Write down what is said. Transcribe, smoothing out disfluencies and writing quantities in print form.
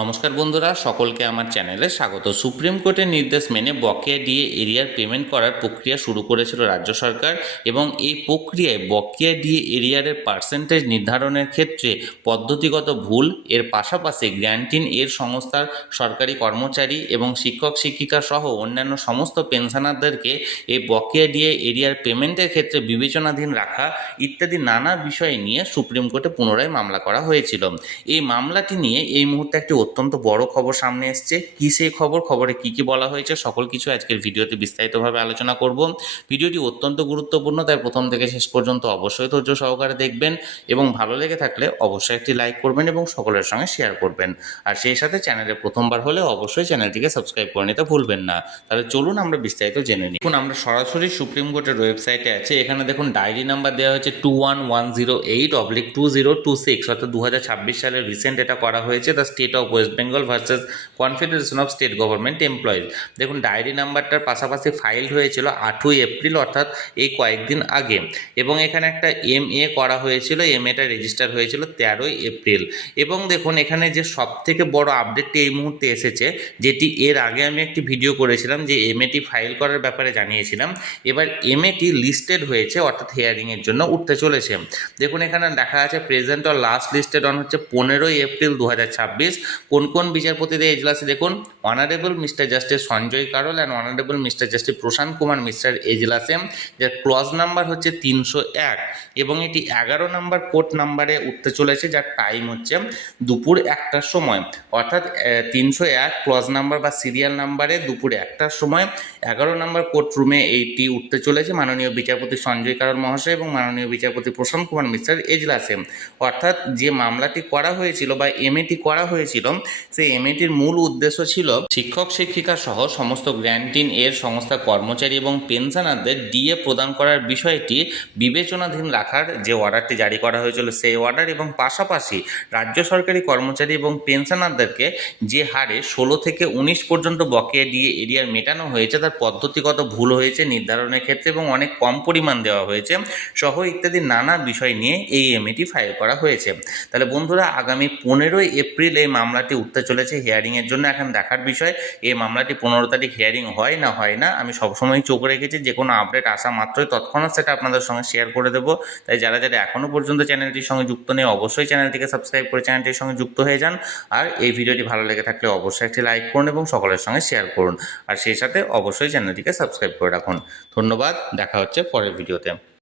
নমস্কার বন্ধুরা, সকলকে আমার চ্যানেলে স্বাগত। সুপ্রিম কোর্টের নির্দেশ মেনে বকেয়া ডিএ এরিয়ার পেমেন্ট করার প্রক্রিয়া শুরু করেছিল রাজ্য সরকার এবং এই প্রক্রিয়ায় বকেয়া ডিএ এরিয়ারের পার্সেন্টেজ নির্ধারণের ক্ষেত্রে পদ্ধতিগত ভুল, এর পাশাপাশি গ্র্যান্টিন এর সংস্থার সরকারি কর্মচারী এবং শিক্ষক শিক্ষিকা সহ অন্যান্য সমস্ত পেনশনারদেরকে এই বকেয়া ডিএ এরিয়ার পেমেন্টের ক্ষেত্রে বিবেচনাধীন রাখা ইত্যাদি নানা বিষয় নিয়ে সুপ্রিম কোর্টে পুনরায় মামলা করা হয়েছিল। এই মামলাটি নিয়ে এই মুহূর্তে একটি অত্যন্ত বড় খবর সামনে এসছে। কি সেই খবরে কি কি বলা হয়েছে সকল কিছু আজকের ভিডিওতে বিস্তারিতভাবে আলোচনা করব। ভিডিওটি অত্যন্ত গুরুত্বপূর্ণ, তাই প্রথম থেকে শেষ পর্যন্ত অবশ্যই ধৈর্য সহকারে দেখবেন এবং ভালো লেগে থাকলে অবশ্যই একটি লাইক করবেন এবং সকলের সঙ্গে শেয়ার করবেন। আর সেই সাথে চ্যানেলে প্রথমবার হলে অবশ্যই চ্যানেলটিকে সাবস্ক্রাইব করে নিতে ভুলবেন না। তাহলে চলুন আমরা বিস্তারিত জেনে নিই। এখন আমরা সরাসরি সুপ্রিম কোর্টের ওয়েবসাইটে আছে। এখানে দেখুন ডায়েরি নাম্বার দেওয়া হয়েছে 21108/2026, অর্থাৎ 2026 সালের রিসেন্ট এটা করা হয়েছে। The state of West Bengal versus confederation of state government employees. দেখুন ডায়েরি নাম্বারটার পাশাপাশি ফাইল হয়েছিল 8ই এপ্রিল, অর্থাৎ এই কয়েকদিন আগে, এবং এখানে একটা MA করা হয়েছিল। MAটা রেজিস্টার হয়েছিল 13ই এপ্রিল। এবং দেখুন এখানে যে সব থেকে বড় আপডেটটি এই মুহূর্তে এসেছে, যেটি এর আগে আমি একটি ভিডিও করেছিলাম যে MAটি ফাইল করার ব্যাপারে জানিয়েছিলাম। এবার MAটি লিস্টেড হয়েছে, অর্থাৎ হিয়ারিংয়ের জন্য উঠতে চলেছে। দেখুন এখানে দেখা আছে present or last listed on হচ্ছে 15ই এপ্রিল 2026। কোন কোন বিচারপতিদের এজলাসে দেখুন, honourable mister justice Sanjay Karol and honourable mister justice Prashant Kumar মিশ্রার এজলাসে, যার ক্লজ নাম্বার হচ্ছে 301 এবং এটি 11 নম্বর কোর্ট নাম্বারে উঠতে চলেছে, যার টাইম হচ্ছে দুপুর 1টার সময়। অর্থাৎ 301 ক্লজ নাম্বার বা সিরিয়াল নাম্বারে দুপুর 1টার সময় 11 নম্বর কোর্ট রুমে এইটি উঠতে চলেছে মাননীয় বিচারপতি সঞ্জয় কারোল মহাশয় এবং মাননীয় বিচারপতি প্রশান্ত কুমার মিশ্রার এজলাসে। অর্থাৎ যে মামলাটি করা হয়েছিল বা MAটি করা হয়েছিল, সেই MAটির মূল উদ্দেশ্য ছিল শিক্ষক শিক্ষিকা সহ সমস্ত গ্র্যান্টিন এর সংস্থা কর্মচারী এবং পেনশনারদের ডিএ প্রদান করার বিষয়টি বিবেচনাধীন রাখার যে অর্ডারটি জারি করা হয়েছিল সেই অর্ডার, এবং পাশাপাশি রাজ্য সরকারি কর্মচারী এবং পেনশনারদেরকে যে হারে 16 থেকে 19 পর্যন্ত বকেয়া ডিএ এরিয়ার মেটানো হয়েছে তার পদ্ধতিগত ভুল হয়েছে নির্ধারণের ক্ষেত্রে এবং অনেক কম পরিমাণ দেওয়া হয়েছে সহ ইত্যাদি নানা বিষয় নিয়ে এই MAটি ফাইল করা হয়েছে। তাহলে বন্ধুরা, আগামী 15ই এপ্রিল এই মামলাটি উঠতে চলেছে হিয়ারিংয়ের জন্য। এখন দেখার বিষয় এই মামলাটি 15 তারিখ হিয়ারিং হয় না। আমি সবসময় চোখ রেখেছি, যে কোনো আপডেট আসা মাত্রই তৎক্ষণাৎ সেটা আপনাদের সঙ্গে শেয়ার করে দেবো। তাই যারা এখনও পর্যন্ত চ্যানেলটির সঙ্গে যুক্ত নেই, অবশ্যই চ্যানেলটিকে সাবস্ক্রাইব করে চ্যানেলটির সঙ্গে যুক্ত হয়ে যান। আর এই ভিডিওটি ভালো লেগে থাকলে অবশ্যই একটি লাইক করুন এবং সকলের সঙ্গে শেয়ার করুন। আর সেই সাথে অবশ্যই চ্যানেলটিকে সাবস্ক্রাইব করে রাখুন। ধন্যবাদ, দেখা হচ্ছে পরের ভিডিওতে।